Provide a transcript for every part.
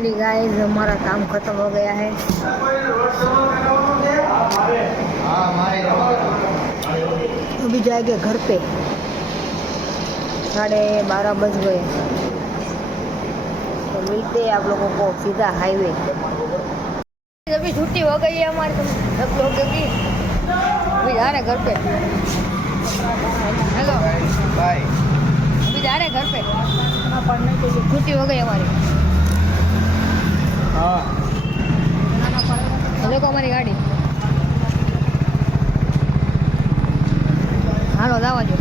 Guys हमारा काम खत्म हो गया है। अभी जाएंगे घर पे। 12:30 बज गए तो मिलते हैं आप लोगों को सीधा हाईवे। अभी छुट्टी हो गई है हमारी सब लोगों की। अभी जा रहे घर पे। Hello bye. अभी जा रहे घर पे पढ़ने के लिए। छुट्टी हो गई हमारी। हाँ देखो हमारी गाड़ी। हालो दावा जो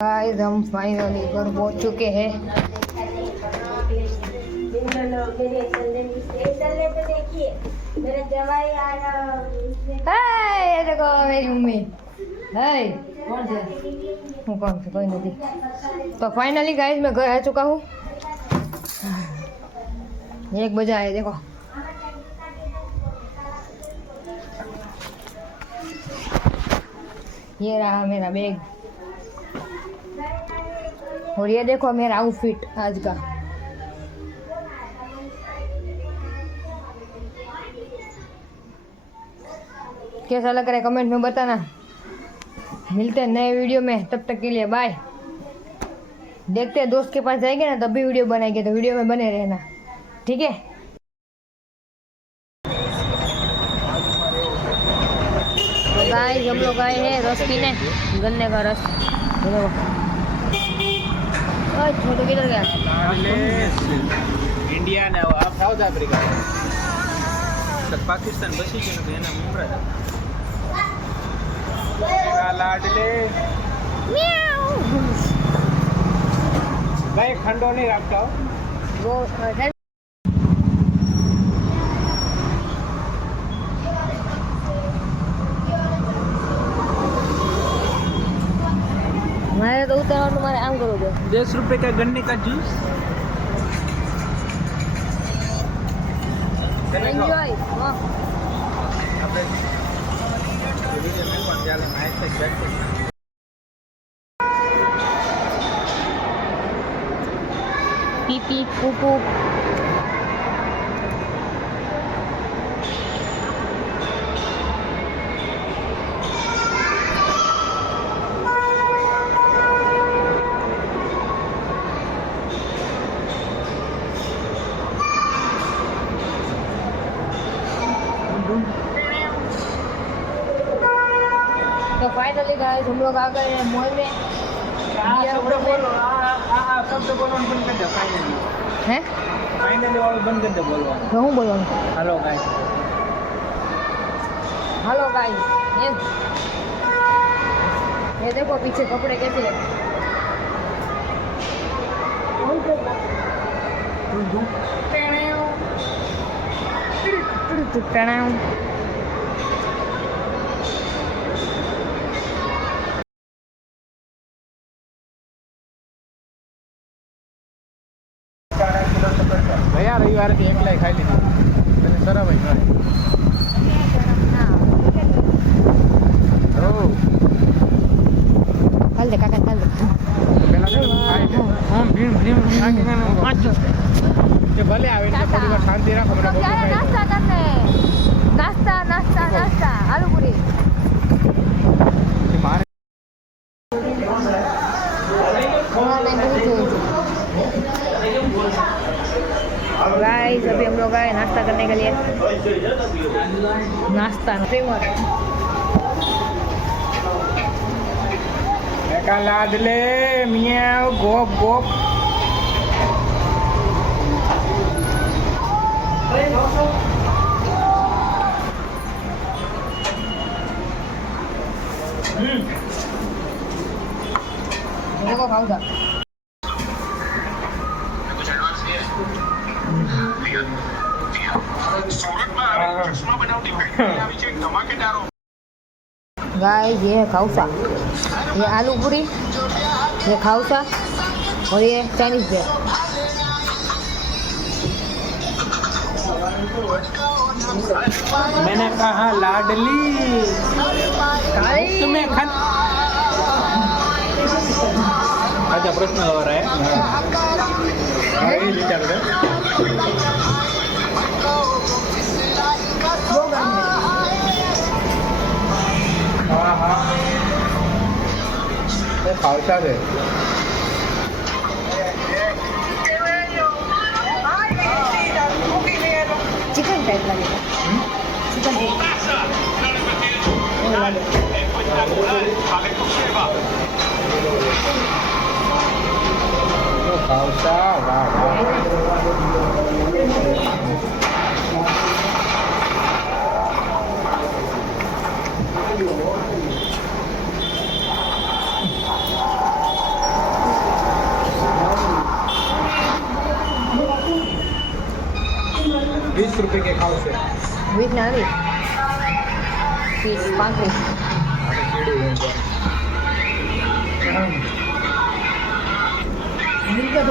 गाइस हम फाइनली घर पहुंच चुके हैं। मेरे जवाई आया। हाय देखो मेरी मम्मी। हाय कौन से कोई नहीं। तो फाइनली गाइस मैं घर आ चुका हूँ। 1 बजे आए देखो। ये रहा मेरा बैग और ये देखो मेरा आउटफिट आज का। कैसा लग रहा है कमेंट में बताना। मिलते हैं नए वीडियो में, तब तक के लिए बाय। देखते हैं दोस्त के पास जाएंगे ना तब भी वीडियो बनाएंगे, तो वीडियो में बने रहना, ठीक है। तो गाइस हम लोग आए हैं रस पीने, गन्ने का रस। छोटू किधर गया? इंडिया ने साउथ आफ्रिका पाकिस्तान बसी गयो एना मुमरा लाडले भाई खंडो नहीं रखता वो मारे तो उतार तुम्हारे आम करो दो। 10 रुपए का गन्ने का जूस। एंजॉय। पीपी पुपू तो फाइनली गाइस हम लोग आ गए हैं मॉल में। शब्द बोलो शब्द बोलो बंद कर दो फाइनली। हैं फाइनली वाला बंद कर दो बोलो। तो हूँ बोलो हेलो गाइस। Hello guys. ये देखो पीछे कपड़े कैसे हैं। भैया रविवार की एक लाई खाई ली मैंने सरा भाई चल दे काका चल दे। हम भीम भीम के भले आवे तो थोड़ी बार शांति રાખો મને બહુ नाश्ता करने। नाश्ता नाश्ता नाश्ता आलू पूरी। मारे गाइस अभी हम लोग आए नाश्ता करने के लिए। नाश्ता का लाडले मियाओ गोप गोप देखो खाऊंगा। गाइस ये है खाउसा, ये आलू पूरी, ये खाउसा और ये चाइनीज ब्रेड। मैंने कहा लाडली तुम्हें खा अच्छा प्रश्न हो रहा है हाँ हाँ खालसा है ચિકન ટાઈપ લાગે ચિકન ટાઈપ એવું લાગે खालसा वाह ₹20 के खालसे વીટ ના આવી પીસ 35 મિલકત